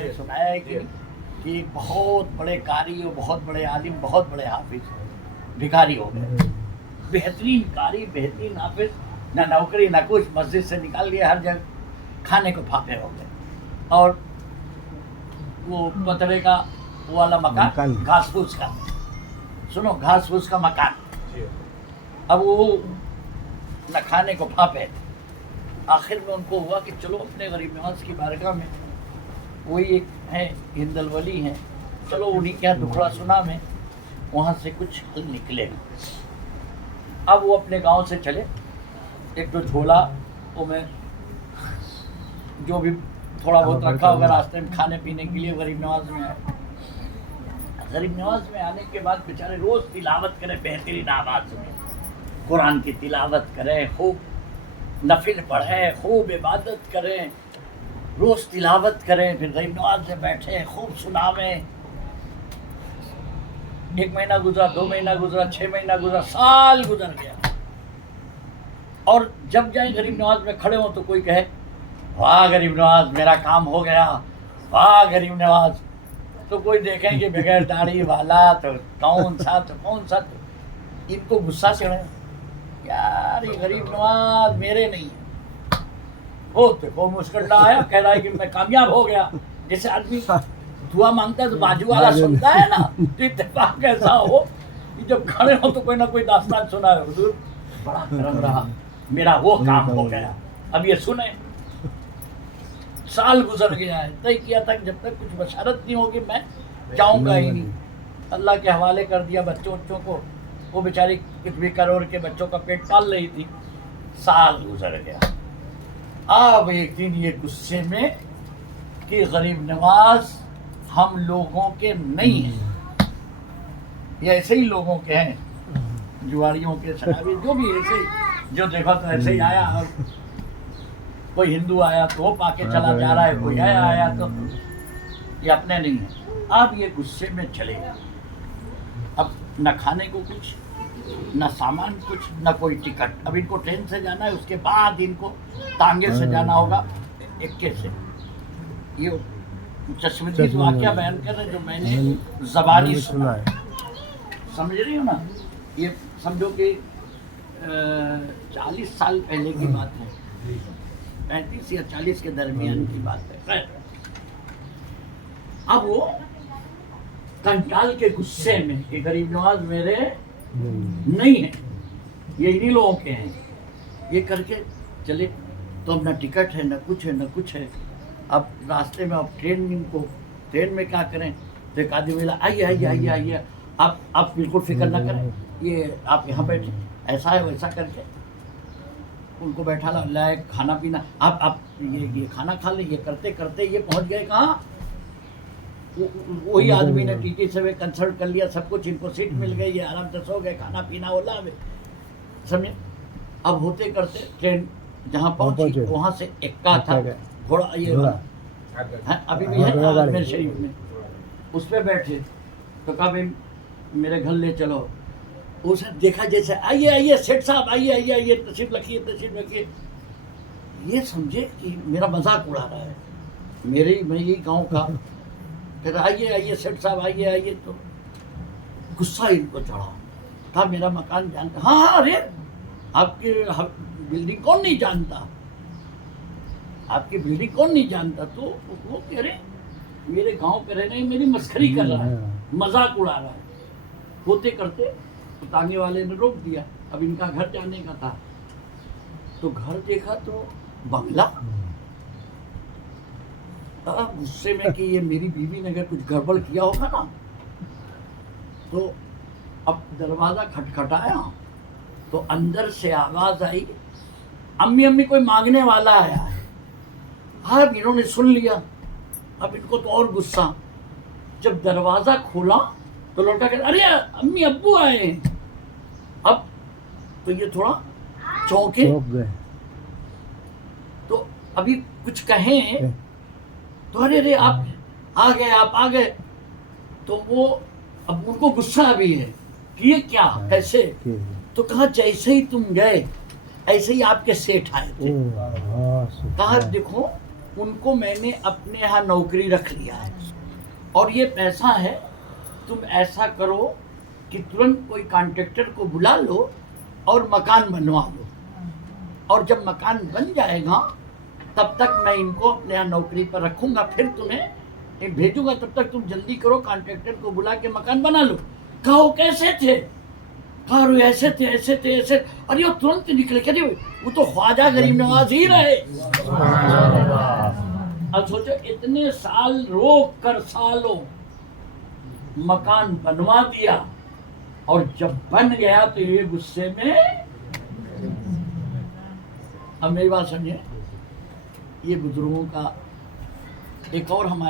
आपने सुनाया है कि एक बहुत बड़े कारी और बहुत बड़े आलिम, बहुत बड़े हाफिज भिखारी हो गए। बेहतरीन कारी, बेहतरीन हाफिज, ना नौकरी ना कुछ, मस्जिद से निकाल दिया, हर जगह खाने को फाफे हो गए। और वो पतरे का वो वाला मकान, घास फूस का, सुनो, घास फूस का मकान, अब वो न खाने को फाफे। आखिर में उनको हुआ कि चलो अपने गरीब नवाज की बारगाह में, वही एक है हिंदल वली हैं, चलो उन्हीं के यहाँ दुखड़ा सुना में, वहाँ से कुछ हल निकलेगा। अब वो अपने गांव से चले, एक तो झोला वो में जो भी थोड़ा बहुत रखा होगा रास्ते में खाने पीने के लिए, गरीब नवाज में आए। गरीब नवाज में आने के बाद बेचारे रोज़ तिलावत करें बेहतरीन आवाज़ में, कुरान की तिलावत करें, खूब नफिल पढ़ें, खूब इबादत करें, रोज़ तिलावत करें, फिर गरीब नवाज में बैठे खूब सुनावें। 1 महीना गुजरा, 2 महीना गुजरा, 6 महीना गुजरा, साल गुजर गया। और जब जाए गरीब नवाज में खड़े हों तो कोई कहे, वाह गरीब नवाज मेरा काम हो गया, वाह गरीब नवाज। तो कोई देखें कि बगैर दाढ़ी वाला तो कौन सा, तो कौन सा, तो इनको गुस्सा चढ़े, यार ये गरीब नवाज मेरे नहीं है। वो देखो मुस्कुरा आया, कह रहा है कि मैं कामयाब हो गया। जैसे आदमी दुआ मांगता है तो बाजू वाला सुनता है ना, तो इत्तेफाक ऐसा हो कि जब खड़े हो तो कोई ना कोई दास्तान सुना है, हुजूर बड़ा करम रहा, मेरा वो काम हो गया। अब ये सुने, साल गुजर गया है, तय किया था कि जब तक कुछ बशारत नहीं होगी मैं जाऊंगा ही नहीं। अल्लाह के हवाले कर दिया बच्चों को, वो बेचारी कितने करोड़ के बच्चों का पेट पाल रही थी। साल गुजर गया। अब एक दिन ये गुस्से में कि गरीब नवाज हम लोगों के नहीं हैं, ये ऐसे ही लोगों के हैं, जुआड़ियों के, शराबी, जो भी ऐसे ही, जो देखा तो ऐसे ही आया। कोई हिंदू आया तो वो पाके चला जा रहा है, कोई आया तो ये अपने नहीं है। अब ये गुस्से में चले, अब न खाने को कुछ, न सामान कुछ, न कोई टिकट। अब इनको ट्रेन से जाना है, उसके बाद इनको तांगे से जाना होगा, इक्के से। ये चश्मदीद वाक़या बयान कर रहे जो मैंने ज़बानी सुना है, समझ रही हो ना। ये समझो कि 40 साल पहले की बात है, 35 या 40 के दरमियान की बात है। अब वो कंटाल के गुस्से में कि गरीब नवाज मेरे नहीं है, ये इन्हीं लोगों के हैं, ये करके चले। तो अब न टिकट है, न कुछ है, न कुछ है। अब रास्ते में, अब ट्रेन में क्या करें। तो एक आदमी मिला, आइए आइए आइए आइए, आप बिल्कुल फिक्र ना करें, ये आप यहाँ बैठे, ऐसा है वैसा करके उनको बैठा लाए, खाना पीना, आप ये खाना खा लें। ये करते करते ये पहुँच गए कहाँ, वही आदमी ने टीटी से कंसल्ट कर लिया, सब कुछ, इनको सीट मिल गई, ये आराम से सो गए, खाना पीना होला में, समझे। अब होते करते ट्रेन जहाँ पहुँची, वहाँ से एक्का था घोड़ा, ये अभी भी है अजमेर शरीफ में, उस पर बैठे। तो कहा भाई मेरे घर ले चलो। उसने देखा जैसे, आइए आइए सेठ साहब, आइए आइए आइए, तशरीफ रखिए, तशरीफ रखिए। ये समझे कि मेरा मजाक उड़ा रहा है, मैं यही गाँव का। कहते आइए आइए सेठ साहब, आइए आइए। तो गुस्सा इनको चढ़ा, कहा मेरा मकान जानता, हाँ हाँ, अरे आपकी बिल्डिंग कौन नहीं जानता, आपकी बिल्डिंग कौन नहीं जानता। तो वो कह रहे मेरे गांव पे रहने, मेरी मस्खरी कर रहा है, मजाक उड़ा रहा है। होते करते तांगे वाले ने रोक दिया, अब इनका घर जाने का था। तो घर देखा तो बंगला। गुस्से में कि ये मेरी बीवी ने अगर कुछ गड़बड़ किया होगा ना। तो अब दरवाज़ा खटखटाया तो अंदर से आवाज़ आई, अम्मी अम्मी कोई मांगने वाला आया है। अब इन्होंने सुन लिया, अब इनको तो और गुस्सा। जब दरवाज़ा खोला तो लड़का कहता अरे अम्मी अब्बू आए हैं। अब तो ये थोड़ा चौंके, तो अभी कुछ कहें तो अरे आप आ गए, आप आ गए। तो वो अब उनको गुस्सा भी है कि ये क्या, कैसे। तो कहा जैसे ही तुम गए ऐसे ही आपके सेठ आए थे। कहा देखो उनको मैंने अपने यहाँ नौकरी रख लिया है और ये पैसा है, तुम ऐसा करो कि तुरंत कोई कॉन्ट्रैक्टर को बुला लो और मकान बनवा लो, और जब मकान बन जाएगा तब तक मैं इनको अपने यहाँ नौकरी पर रखूंगा, फिर तुम्हें भेजूंगा, तब तक तुम जल्दी करो, कॉन्ट्रैक्टर को बुला के मकान बना लो। कहो कैसे थे? कहो ऐसे थे ऐसे थे ऐसे। अरे वो तुरंत निकले, कहते वो तो ख्वाजा गरीब नवाज ही रहे। अब सोचो इतने साल रोक कर सालों मकान बनवा दिया, और जब बन गया तो ये गुस्से में। अब मेरी बात समझे, ये बुजुर्गों का एक और हमारे